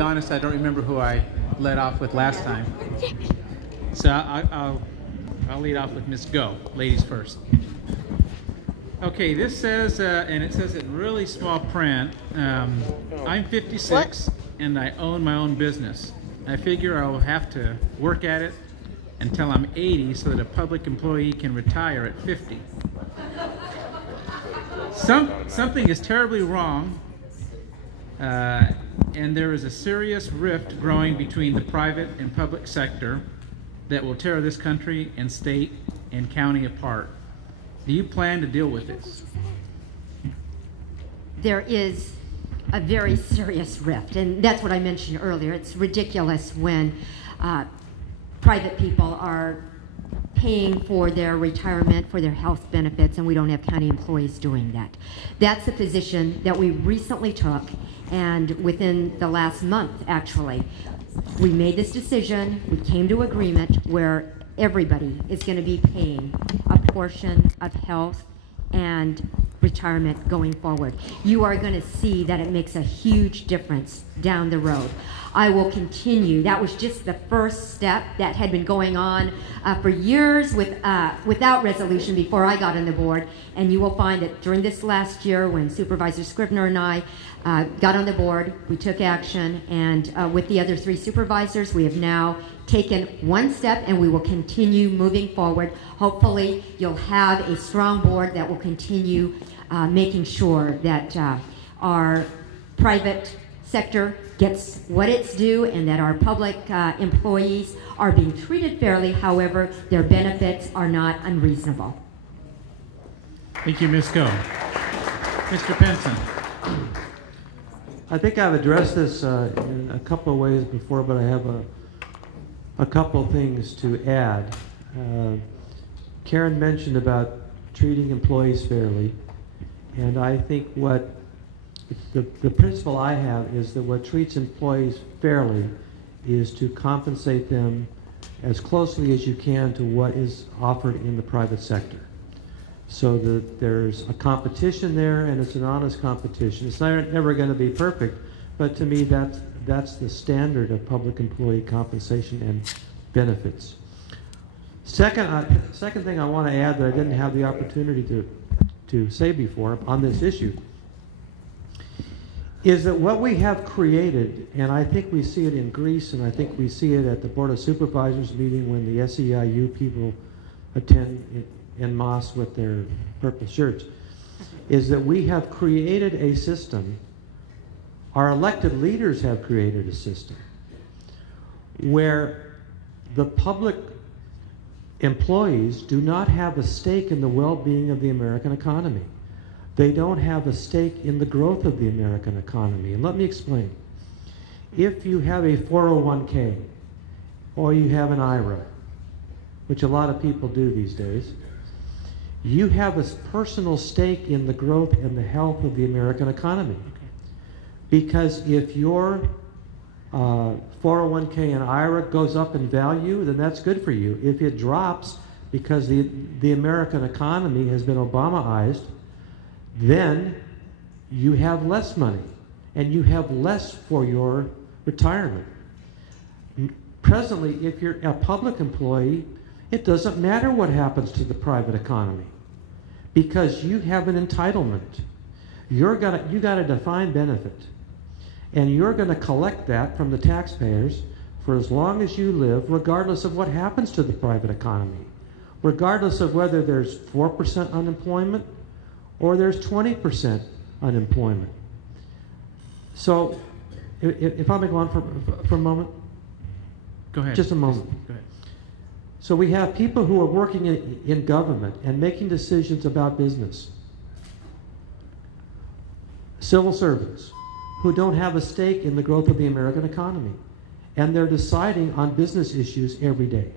be honest, I don't remember who I led off with last time. So I'll lead off with Ms. Goh, ladies first. Okay, this says, and it says in really small print, I'm 56 and I own my own business. I figure I'll have to work at it until I'm 80 so that a public employee can retire at 50. Something is terribly wrong, and there is a serious rift growing between the private and public sector that will tear this country and state and county apart. Do you plan to deal with this? There is a very serious rift, and that's what I mentioned earlier. It's ridiculous when private people are paying for their retirement, for their health benefits, and we don't have county employees doing that. That's a position that we recently took, and within the last month, actually, we made this decision. We came to agreement where everybody is going to be paying a portion of health and retirement going forward. You are going to see that it makes a huge difference down the road. I will continue. That was just the first step that had been going on for years without resolution before I got on the board. And you will find that during this last year, when Supervisor Scrivener and I got on the board, we took action, and with the other 3 supervisors, we have now taken one step, and we will continue moving forward. Hopefully, you'll have a strong board that will continue making sure that our private sector gets what it's due and that our public employees are being treated fairly. However, their benefits are not unreasonable. Thank you, Ms. Goh. Mr. Pinson. I think I've addressed this in a couple of ways before, but I have a couple things to add. Karen mentioned about treating employees fairly, and I think what the principle I have is that what treats employees fairly is to compensate them as closely as you can to what is offered in the private sector, so that there's a competition there, and it's an honest competition. It's never going to be perfect, but to me that's the standard of public employee compensation and benefits. Second thing I want to add that I didn't have the opportunity to say before on this issue is that what we have created, and I think we see it in Greece, and I think we see it at the Board of Supervisors meeting when the SEIU people attend en masse with their purple shirts, is that we have created a system, our elected leaders have created a system, where the public employees do not have a stake in the well-being of the American economy. They don't have a stake in the growth of the American economy. And let me explain. If you have a 401k or you have an IRA, which a lot of people do these days, you have a personal stake in the growth and the health of the American economy. Because if your 401k and IRA goes up in value, then that's good for you. If it drops because the American economy has been Obamaized, then you have less money and you have less for your retirement. Presently, if you're a public employee, it doesn't matter what happens to the private economy because you have an entitlement. You got a defined benefit, and you're going to collect that from the taxpayers for as long as you live, regardless of what happens to the private economy, regardless of whether there's 4% unemployment or there's 20% unemployment. So, if I may go on for a moment? Go ahead. Just a moment. Go ahead. So we have people who are working in government and making decisions about business. Civil servants who don't have a stake in the growth of the American economy. And they're deciding on business issues every day.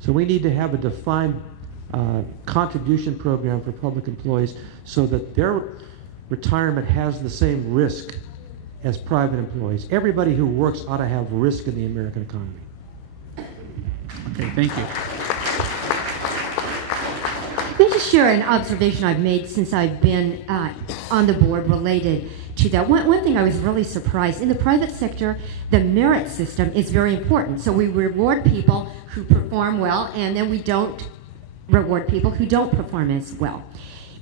So we need to have a defined contribution program for public employees so that their retirement has the same risk as private employees. Everybody who works ought to have risk in the American economy. Okay, thank you. Let me just share an observation I've made since I've been on the board related to that. One thing I was really surprised, in the private sector, the merit system is very important. So we reward people who perform well, and then we don't reward people who don't perform as well.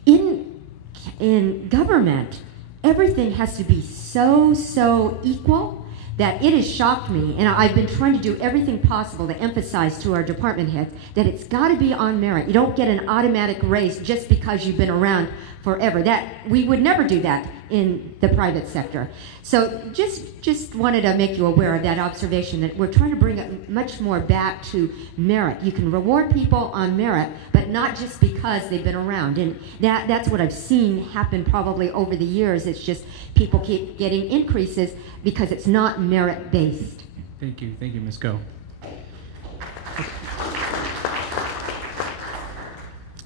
In government, everything has to be so equal that it has shocked me, and I've been trying to do everything possible to emphasize to our department heads that it's got to be on merit. You don't get an automatic raise just because you've been around forever. That we would never do that in the private sector. So just wanted to make you aware of that observation, that we're trying to bring it much more back to merit. You can reward people on merit, but not just because they've been around. And that's what I've seen happen probably over the years. It's just people keep getting increases because it's not merit-based. Thank you, Ms. Goh.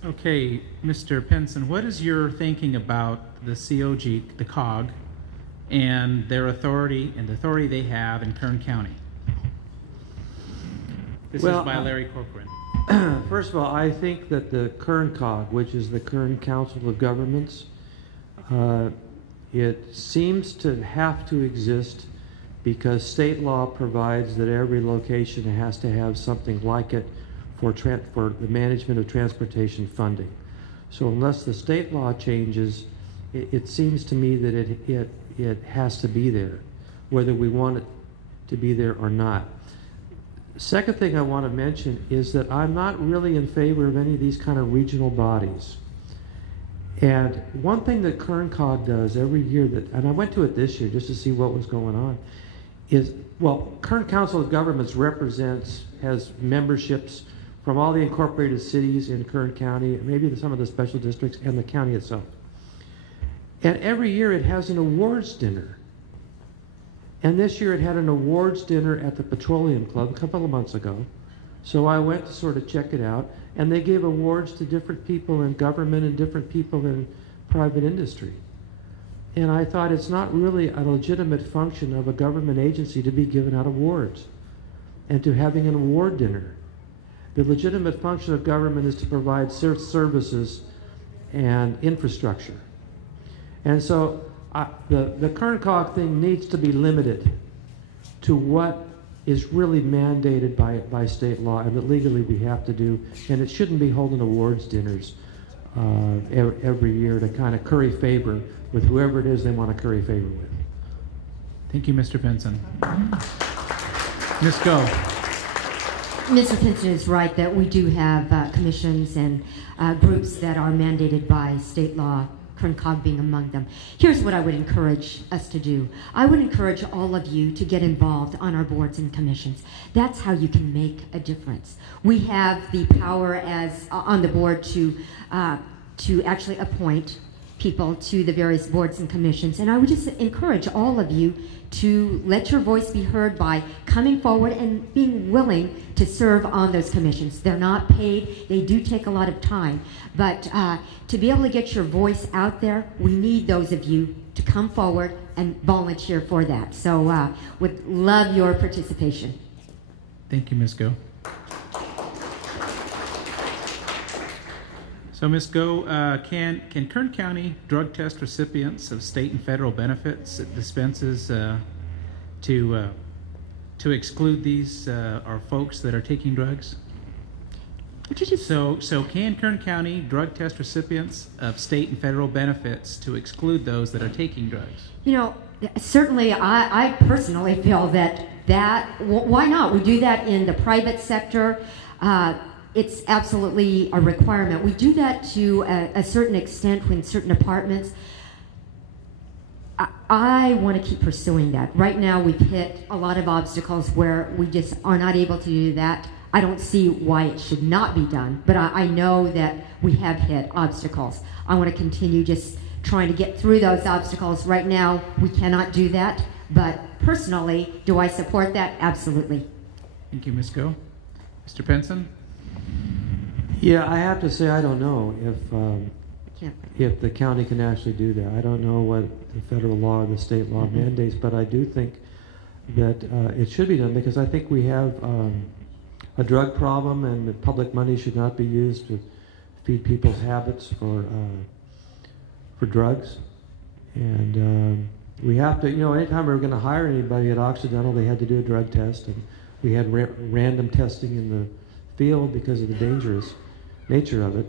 Okay, Mr. Pinson, what is your thinking about the COG, the COG, and their authority and the authority they have in Kern County? This is by Larry Corcoran. First of all, I think that the Kern COG, which is the Kern Council of Governments, it seems to have to exist because state law provides that every location has to have something like it for the management of transportation funding. So unless the state law changes, it seems to me that it has to be there, whether we want it to be there or not. Second thing I want to mention is that I'm not really in favor of any of these kind of regional bodies. And one thing that Kern COG does every year, and I went to it this year just to see what was going on, is, well, Kern Council of Governments has memberships from all the incorporated cities in Kern County, maybe some of the special districts, and the county itself. And every year it has an awards dinner. And this year it had an awards dinner at the Petroleum Club a couple of months ago. So I went to sort of check it out, and they gave awards to different people in government and different people in private industry. And I thought it's not really a legitimate function of a government agency to be giving out awards and to having an award dinner. The legitimate function of government is to provide services and infrastructure. And so the Kern COG thing needs to be limited to what is really mandated by state law and that legally we have to do, and it shouldn't be holding awards dinners every year to kind of curry favor with whoever it is they want to curry favor with. Thank you, Mr. Pinson. Ms. Goh. Mr. Pinson is right that we do have commissions and groups that are mandated by state law, Kern COG being among them. Here's what I would encourage us to do. I would encourage all of you to get involved on our boards and commissions. That's how you can make a difference. We have the power as on the board to actually appoint people to the various boards and commissions, and I would just encourage all of you to let your voice be heard by coming forward and being willing to serve on those commissions. They're not paid, they do take a lot of time, but to be able to get your voice out there, we need those of you to come forward and volunteer for that. So would love your participation. Thank you, Ms. Goh. So, Ms. Goh, can Kern County drug test recipients of state and federal benefits it dispenses to exclude these are folks that are taking drugs? So can Kern County drug test recipients of state and federal benefits to exclude those that are taking drugs? You know, certainly I personally feel that why not? We do that in the private sector. It's absolutely a requirement. We do that to a certain extent in certain departments. I want to keep pursuing that. Right now we've hit a lot of obstacles where we just are not able to do that. I don't see why it should not be done, but I know that we have hit obstacles. I want to continue just trying to get through those obstacles. Right now we cannot do that, but personally, do I support that? Absolutely. Thank you, Ms. Goh. Mr. Pinson? Yeah, I have to say I don't know if the county can actually do that. I don't know what the federal law or the state law mandates, but I do think that it should be done because I think we have a drug problem and that public money should not be used to feed people's habits for drugs. And We have to, anytime we were going to hire anybody at Occidental, they had to do a drug test, and we had random testing in the field because of the dangerous nature of it.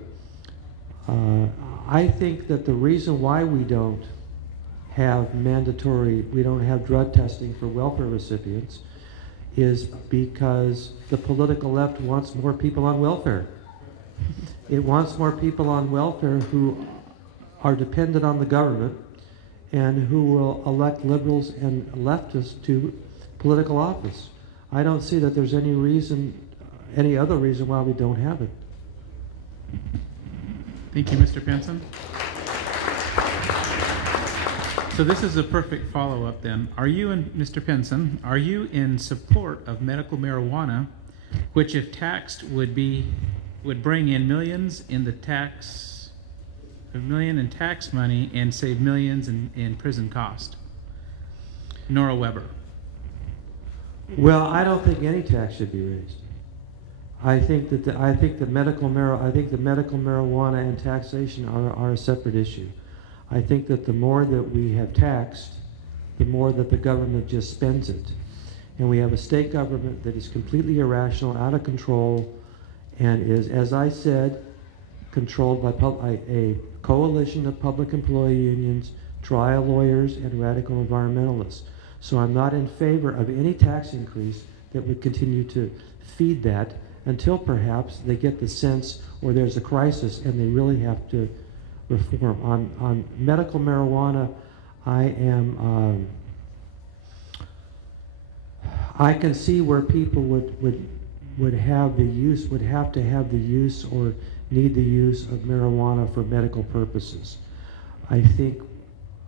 I think that the reason why we don't have drug testing for welfare recipients is because the political left wants more people on welfare. It wants more people on welfare who are dependent on the government and who will elect liberals and leftists to political office. I don't see that there's any other reason why we don't have it. Thank you, Mr. Pinson. So this is a perfect follow-up then. Mr. Pinson, are you in support of medical marijuana, which if taxed would bring in millions in tax money and save millions in prison cost? Nora Weber. Well, I don't think any tax should be raised. I think the medical marijuana and taxation are a separate issue. I think that the more that we have taxed, the more that the government just spends it. And we have a state government that is completely irrational, out of control, and is, as I said, controlled by a coalition of public employee unions, trial lawyers, and radical environmentalists. So I'm not in favor of any tax increase that would continue to feed that until perhaps they get the sense, or there's a crisis and they really have to reform. On medical marijuana, I can see where people would have to have the use or need the use of marijuana for medical purposes. I think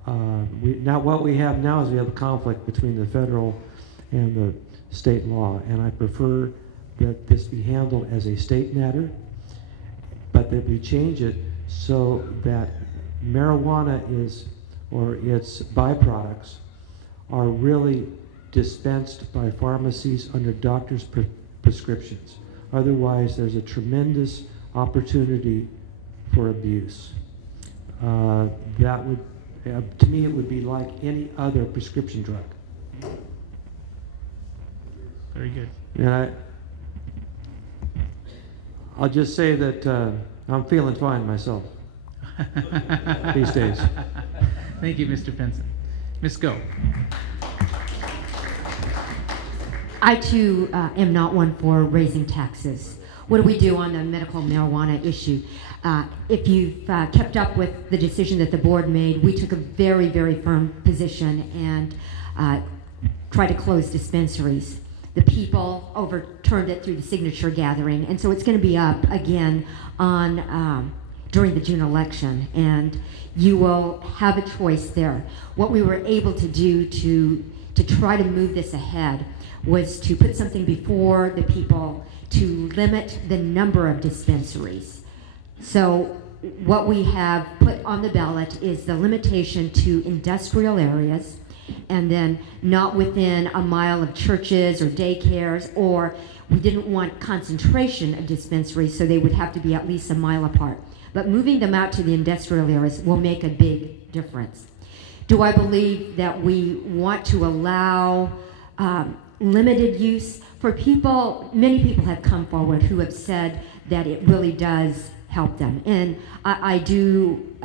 what we have now is we have a conflict between the federal and the state law, and I prefer that this be handled as a state matter, but that we change it so that marijuana or its byproducts are really dispensed by pharmacies under doctors' prescriptions. Otherwise, there's a tremendous opportunity for abuse. That would, to me, it would be like any other prescription drug. Very good. And I'll just say that I'm feeling fine myself these days. Thank you, Mr. Pinson. Ms. Goh. I too am not one for raising taxes. What do we do on the medical marijuana issue? If you've kept up with the decision that the board made, we took a very, very firm position and tried to close dispensaries. The people overturned it through the signature gathering, and so it's going to be up again on during the June election, and you will have a choice there. What we were able to do to try to move this ahead was to put something before the people to limit the number of dispensaries. So what we have put on the ballot is the limitation to industrial areas, and then not within a mile of churches or daycares, or we didn't want concentration of dispensaries, so they would have to be at least a mile apart. But moving them out to the industrial areas will make a big difference. Do I believe that we want to allow limited use for people? Many people have come forward who have said that it really does help them. And I do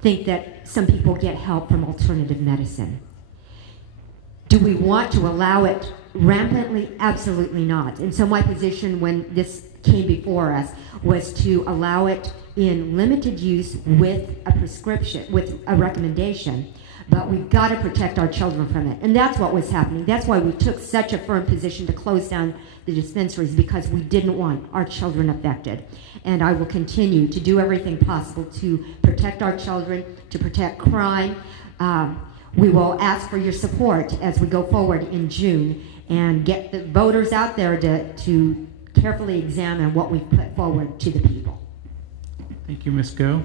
think that some people get help from alternative medicine. Do we want to allow it rampantly? Absolutely not. And so my position when this came before us was to allow it in limited use with a prescription, with a recommendation, but we've got to protect our children from it. And that's what was happening. That's why we took such a firm position to close down the dispensaries, because we didn't want our children affected. And I will continue to do everything possible to protect our children, to protect crime. We will ask for your support as we go forward in June and get the voters out there to carefully examine what we've put forward to the people. Thank you, Ms. Goh.